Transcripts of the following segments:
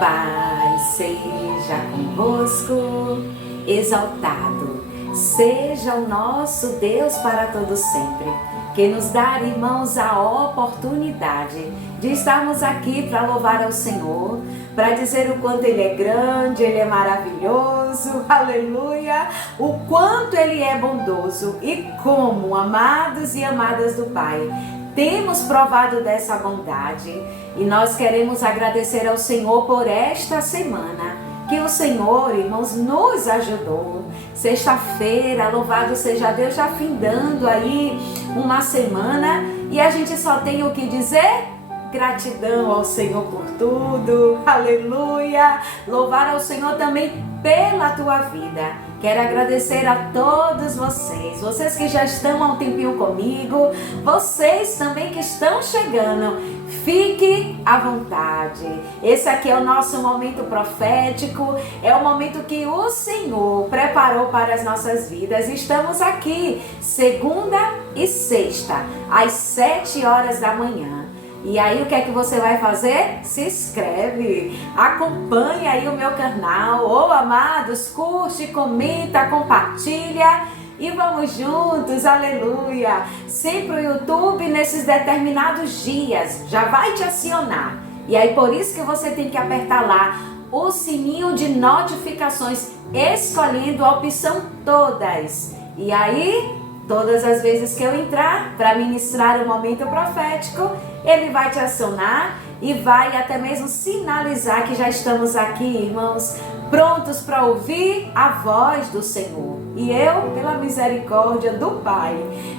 Paz seja convosco, exaltado seja o nosso Deus para todo sempre, que nos dá, irmãos, a oportunidade de estarmos aqui para louvar ao Senhor, para dizer o quanto Ele é grande, Ele é maravilhoso, aleluia, o quanto Ele é bondoso e como, amados e amadas do Pai, temos provado dessa bondade e nós queremos agradecer ao Senhor por esta semana que o Senhor, irmãos, nos ajudou. Sexta-feira, louvado seja Deus, já findando aí uma semana e a gente só tem o que dizer? Gratidão ao Senhor por tudo, aleluia, louvar ao Senhor também pela tua vida. Quero agradecer a todos vocês que já estão há um tempinho comigo, vocês também que estão chegando, fique à vontade. Esse aqui é o nosso momento profético, é o momento que o Senhor preparou para as nossas vidas. Estamos aqui, segunda e sexta, às 7 horas da manhã. E aí o que é que você vai fazer? Se inscreve, acompanhe aí o meu canal, amados, curte, comenta, compartilha e vamos juntos, aleluia! Sempre o YouTube nesses determinados dias já vai te acionar. E aí por isso que você tem que apertar lá o sininho de notificações, escolhendo a opção todas. E aí, todas as vezes que eu entrar para ministrar o momento profético, ele vai te acionar e vai até mesmo sinalizar que já estamos aqui, irmãos, prontos para ouvir a voz do Senhor. E eu, pela misericórdia do Pai,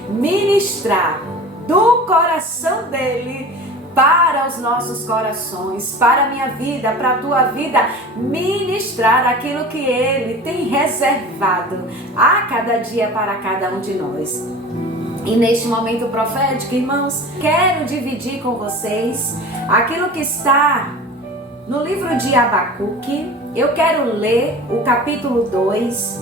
ministrar do coração dele para os nossos corações, para a minha vida, para a tua vida, ministrar aquilo que ele tem reservado a cada dia para cada um de nós. E neste momento profético, irmãos, quero dividir com vocês aquilo que está no livro de Abacuque. Eu quero ler o capítulo 2,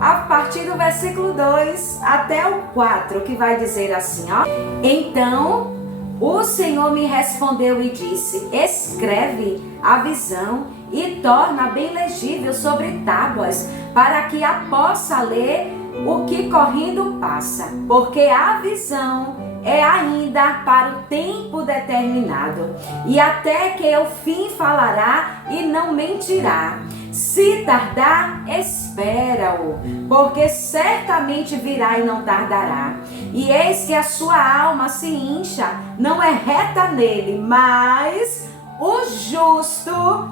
a partir do versículo 2 até o 4, que vai dizer assim, ó. Então, o Senhor me respondeu e disse, escreve a visão e torna bem legível sobre tábuas, para que a possa ler o que correndo passa, porque a visão é ainda para o tempo determinado, e até que o fim falará e não mentirá. Se tardar, espera-o, porque certamente virá e não tardará. E eis que a sua alma se incha, não é reta nele, mas o justo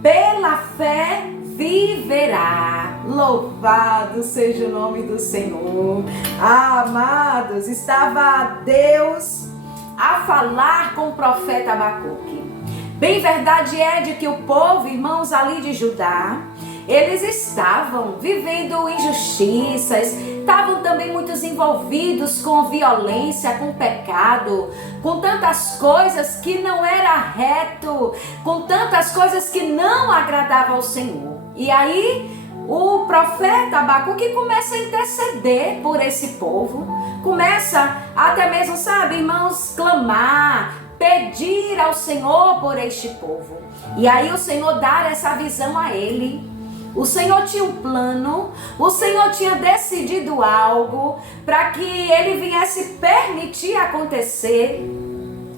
pela fé viverá. Louvado seja o nome do Senhor. Amados, estava Deus a falar com o profeta Abacuque. Bem verdade é de que o povo, irmãos, ali de Judá, eles estavam vivendo injustiças, estavam também muitos envolvidos com violência, com pecado, com tantas coisas que não era reto, com tantas coisas que não agradavam ao Senhor. E aí o profeta Abacuque começa a interceder por esse povo, começa até mesmo, sabe, irmãos, clamar, pedir ao Senhor por este povo. E aí o Senhor dá essa visão a ele. O Senhor tinha um plano, o Senhor tinha decidido algo para que ele viesse permitir acontecer.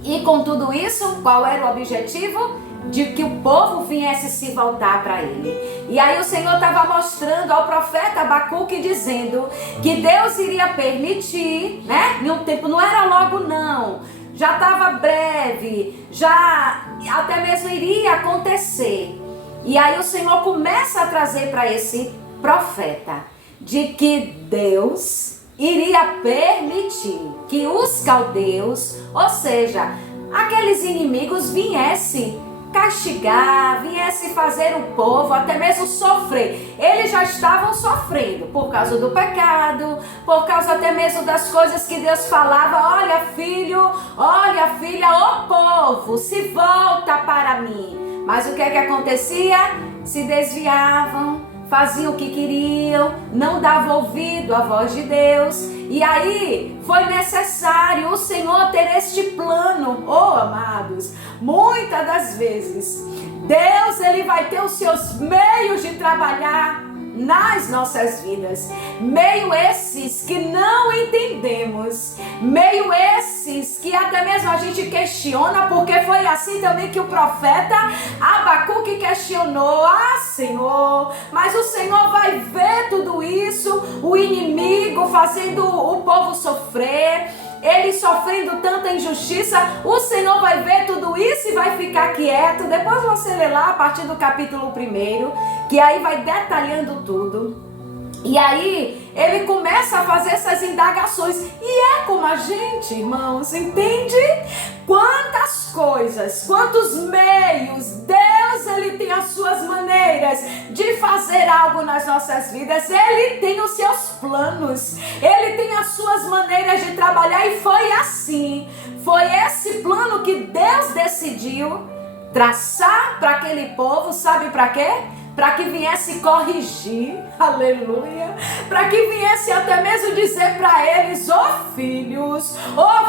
E com tudo isso, qual era o objetivo? De que o povo viesse se voltar para ele. E aí o Senhor estava mostrando ao profeta Abacuque, dizendo que Deus iria permitir, né? Em um tempo, não era logo não, já estava breve, já até mesmo iria acontecer. E aí o Senhor começa a trazer para esse profeta de que Deus iria permitir que os caldeus, ou seja, aqueles inimigos, viessem castigar, viesse fazer o povo até mesmo sofrer. Eles já estavam sofrendo por causa do pecado, por causa até mesmo das coisas que Deus falava. Olha filho, olha filha, ó povo, se volta para mim. Mas o que é que acontecia? Se desviavam, faziam o que queriam, não davam ouvido à voz de Deus. E aí foi necessário o Senhor ter este plano, amados. Muitas das vezes Deus, Ele vai ter os seus meios de trabalhar nas nossas vidas, meio esses que não entendemos, meio esses que até mesmo a gente questiona, porque foi assim também que o profeta Abacuque questionou: Senhor, mas o Senhor vai ver tudo isso, o inimigo fazendo o povo sofrer, ele sofrendo tanta injustiça, o Senhor vai ver tudo isso e vai ficar quieto? Depois você lê lá a partir do capítulo 1, que aí vai detalhando tudo. E aí ele começa a fazer essas indagações. E é como a gente, irmãos, entende? Quantas coisas, quantos meios, Deus, Ele tem as suas maneiras de fazer algo nas nossas vidas. Ele tem os seus planos, Ele tem as suas maneiras de trabalhar. E foi assim, foi esse plano que Deus decidiu traçar para aquele povo, sabe para quê? Para que viesse corrigir, aleluia, para que viesse até mesmo dizer para eles: filhos,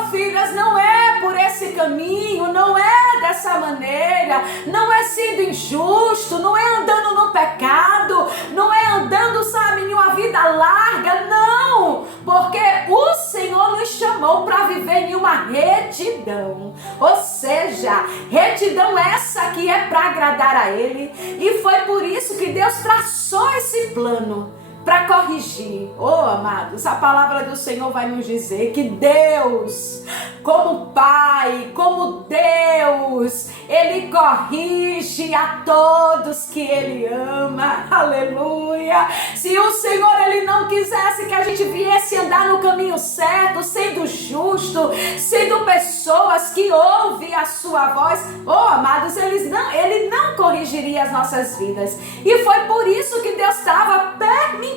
filhas, não é por esse caminho, não é dessa maneira, não é sendo injusto, não é andando no pecado, não é andando, sabe, em uma vida larga, não, porque o Senhor nos chamou para viver em uma retidão, ou seja, retidão essa que é para agradar a Ele, e foi por isso que Deus traçou esse plano para corrigir. Amados, a palavra do Senhor vai nos dizer que Deus, como Pai, como Deus, Ele corrige a todos que Ele ama, aleluia. Se o Senhor, Ele não quisesse que a gente viesse andar no caminho certo, sendo justo, sendo pessoas que ouvem a sua voz, amados, Ele não corrigiria as nossas vidas. E foi por isso que Deus estava permitindo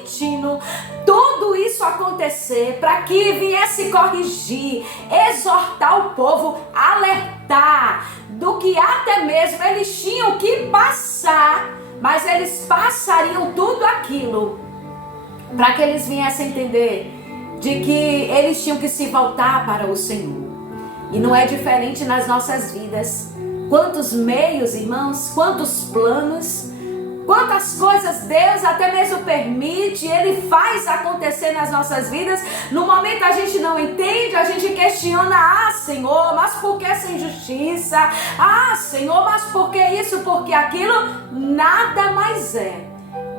tudo isso acontecer, para que viesse corrigir, exortar o povo, alertar do que até mesmo eles tinham que passar, mas eles passariam tudo aquilo para que eles viessem entender de que eles tinham que se voltar para o Senhor. E não é diferente nas nossas vidas. Quantos meios, irmãos, quantos planos, quantas coisas Deus até mesmo permite, Ele faz acontecer nas nossas vidas. No momento a gente não entende, a gente questiona: Senhor, mas por que essa injustiça? Senhor, mas por que isso, por que aquilo? Nada mais é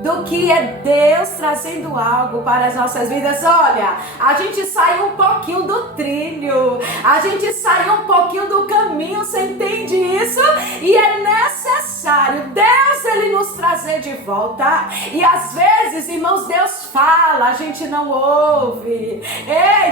do que é Deus trazendo algo para as nossas vidas. Olha, a gente saiu um pouquinho do trilho, a gente saiu um pouquinho do caminho, você entende isso? E é necessário Deus, Ele nos trazer de volta. E às vezes, irmãos, Deus fala, a gente não ouve.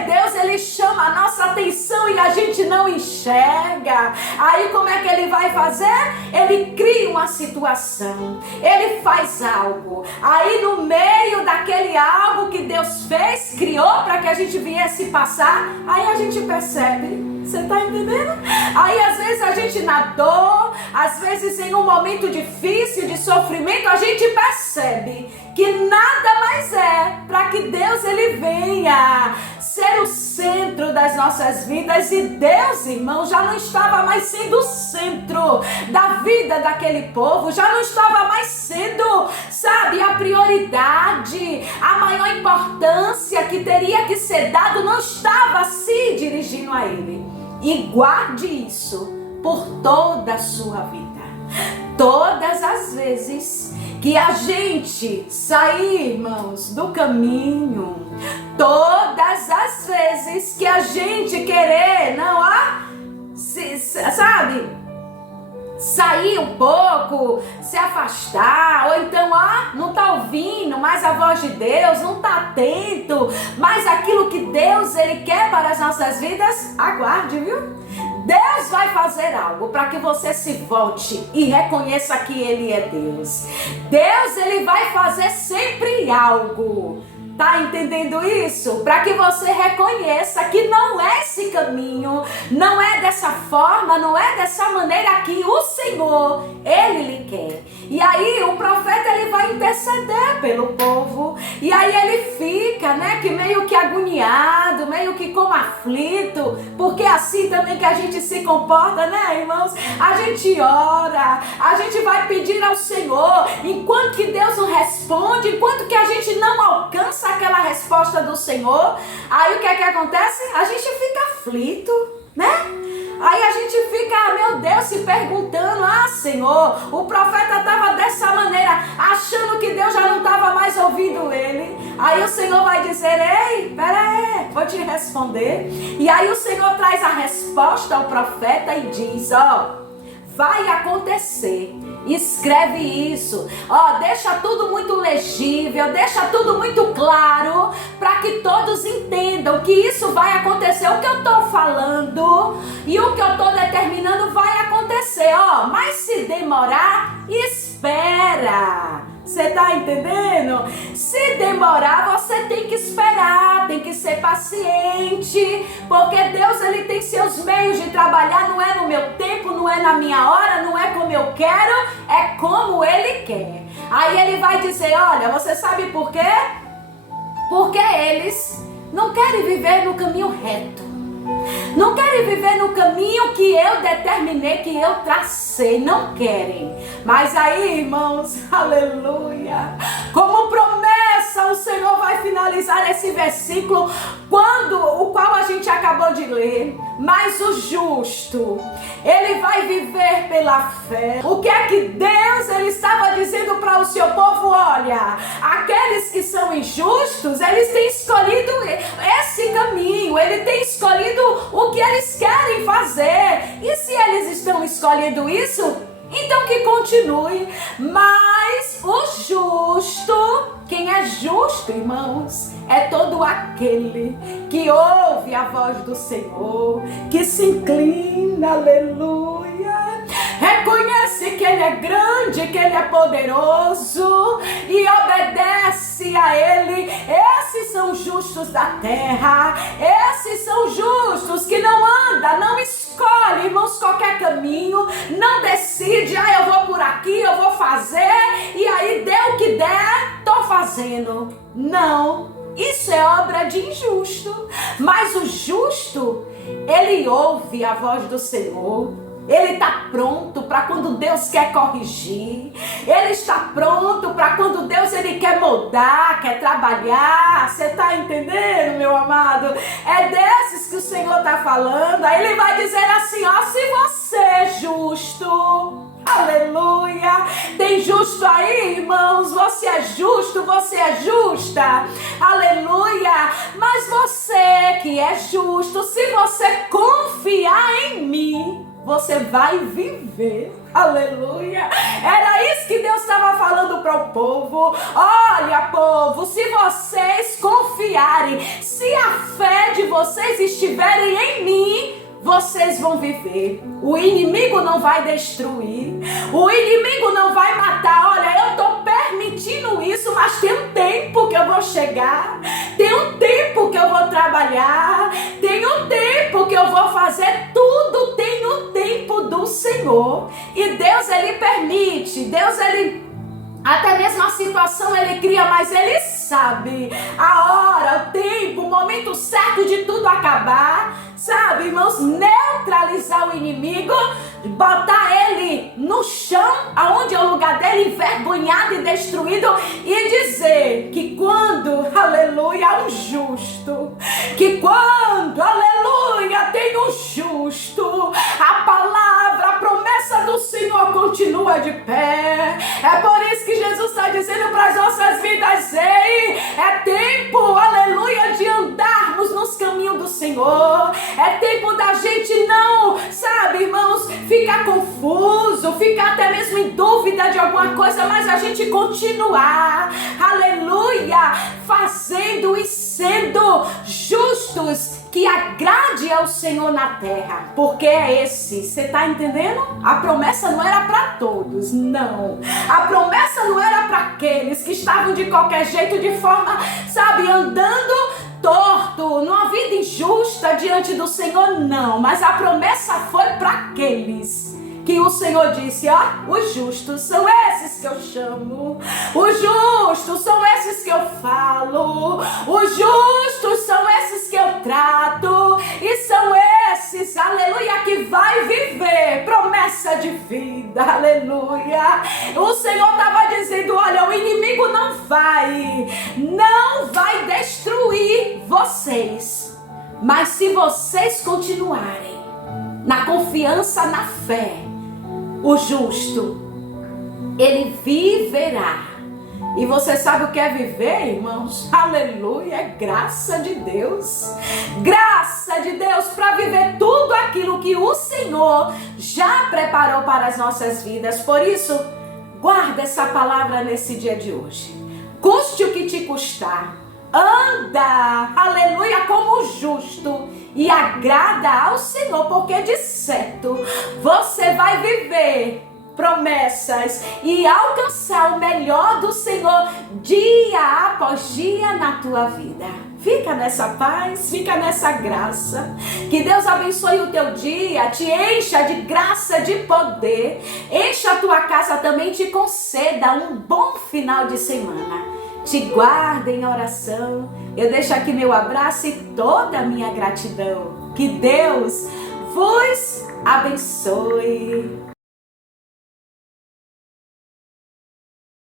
Deus, Ele chama a nossa atenção e a gente não enxerga. Aí como é que Ele vai fazer? Ele cria uma situação, Ele faz algo. Aí no meio daquele algo que Deus fez, criou para que a gente viesse passar, aí a gente percebe. Você está entendendo? Aí às vezes a gente na dor, às vezes em um momento difícil de sofrimento, a gente percebe que nada mais é para que Deus, Ele venha ser o centro das nossas vidas. E Deus, irmão, já não estava mais sendo o centro da vida daquele povo, já não estava mais sendo, sabe, a prioridade, a maior importância que teria que ser dado, não estava se dirigindo a Ele. E guarde isso por toda a sua vida. Todas as vezes que a gente sair, irmãos, do caminho, todas as vezes que a gente querer, sair um pouco, se afastar, ou então, não está ouvindo mais a voz de Deus, não está atento, mas aquilo que Deus, Ele quer para as nossas vidas, aguarde, viu? Deus vai fazer algo para que você se volte e reconheça que Ele é Deus. Deus, Ele vai fazer sempre algo. Tá entendendo isso? Para que você reconheça que não é esse caminho, não é dessa forma, não é dessa maneira que o Senhor, Ele lhe quer. E aí o profeta ele vai interceder pelo povo. E aí ele fica, né, que meio que agoniado, meio que como aflito, porque é assim também que a gente se comporta, né, irmãos? A gente ora, a gente vai pedir ao Senhor, enquanto que Deus não responde, enquanto que a gente não alcança aquela resposta do Senhor, aí o que é que acontece? A gente fica aflito, né? Aí a gente fica, meu Deus, se perguntando, Senhor, o profeta estava dessa maneira, achando que Deus já não estava mais ouvindo ele. Aí o Senhor vai dizer, ei, pera aí, vou te responder. E aí o Senhor traz a resposta ao profeta e diz, vai acontecer. Escreve isso, deixa tudo muito legível, deixa tudo muito claro, para que todos entendam que isso vai acontecer. O que eu estou falando e o que eu estou determinando vai acontecer, mas se demorar, espera. Você está entendendo? Se demorar, você tem que esperar, tem que ser paciente, porque Deus ele tem seus meios de trabalhar, não é no meu tempo, não é na minha hora, não é como eu quero, é como Ele quer. Aí Ele vai dizer, olha, você sabe por quê? Porque eles não querem viver no caminho reto. Não querem viver no caminho que eu determinei, que eu tracei. Não querem. Mas aí, irmãos, aleluia, como promessa, o Senhor vai finalizar esse versículo, o qual a gente acabou de ler. Mas o justo, ele vai viver pela fé. O que é que Deus ele estava dizendo para o seu povo? Olha, aqueles que são injustos, eles têm escolhido esse caminho, ele tem escolhido o que eles querem fazer. E se eles estão escolhendo isso, então que continue. Mas o justo, quem é justo, irmãos, é todo aquele que ouve a voz do Senhor, que se inclina, aleluia, reconhece que Ele é grande, que Ele é poderoso e obedece a Ele. Esses são justos da terra, esses são justos que não andam, não escolhem, irmãos, qualquer caminho, não decide, eu vou por aqui, eu vou fazer, e aí dê o que der, tô fazendo. Não, isso é obra de injusto. Mas o justo, ele ouve a voz do Senhor. Ele está pronto para quando Deus quer corrigir. Ele está pronto para quando Deus ele quer moldar, quer trabalhar. Você está entendendo, meu amado? É desses que o Senhor está falando. Aí ele vai dizer assim, se você é justo, aleluia, tem justo aí, irmãos? Você é justo, você é justa, aleluia. Mas você que é justo, se você confiar em mim, você vai viver, aleluia. Era isso que Deus estava falando para o povo. Olha, povo, se vocês confiarem, se a fé de vocês estiverem em mim, vocês vão viver. O inimigo não vai destruir, o inimigo não vai matar. Olha, eu estou permitindo isso, mas tem um tempo que eu vou chegar, tem um tempo que eu vou trabalhar, tem um tempo que eu vou fazer. Tudo tem o tempo do Senhor. E Deus ele permite, Deus ele até mesmo a situação ele cria, mas ele sabe a hora, o tempo, o momento certo de tudo acabar, sabe, irmãos? Neutralizar o inimigo, botar ele no chão, aonde é o lugar dele, envergonhado e destruído, e dizer que quando, aleluia, há um justo, que quando, aleluia, tem um justo, a palavra, a promessa do Senhor continua de pé. É por isso que Jesus está dizendo para as nossas vidas, ei, é tempo, aleluia, de andarmos nos caminhos do Senhor. É tempo da gente não, sabe, irmãos, ficar confuso, ficar até mesmo em dúvida de alguma coisa, mas a gente continuar, aleluia, fazendo e sendo justos, que agrade ao Senhor na terra, porque é esse, você está entendendo? A promessa não era para todos, não. A promessa não era para aqueles que estavam de qualquer jeito, de forma, sabe, andando torto, numa vida injusta diante do Senhor, não. Mas a promessa foi para aqueles que o Senhor disse, os justos são esses que eu chamo, os justos são esses que eu falo, os justos são esses que eu trato, e são esses, aleluia, que vai viver promessa de vida, aleluia. O Senhor estava dizendo, olha, o inimigo não vai destruir vocês, mas se vocês continuarem na confiança, na fé, o justo, ele viverá. E você sabe o que é viver, irmãos? Aleluia, é graça de Deus. Graça de Deus para viver tudo aquilo que o Senhor já preparou para as nossas vidas. Por isso, guarda essa palavra nesse dia de hoje. Custe o que te custar. Anda, aleluia, como justo e agrada ao Senhor, porque de certo você vai viver promessas e alcançar o melhor do Senhor dia após dia na tua vida. Fica nessa paz, fica nessa graça. Que Deus abençoe o teu dia, te encha de graça, de poder, encha a tua casa também, te conceda um bom final de semana. Te guarda em oração. Eu deixo aqui meu abraço e toda a minha gratidão. Que Deus vos abençoe.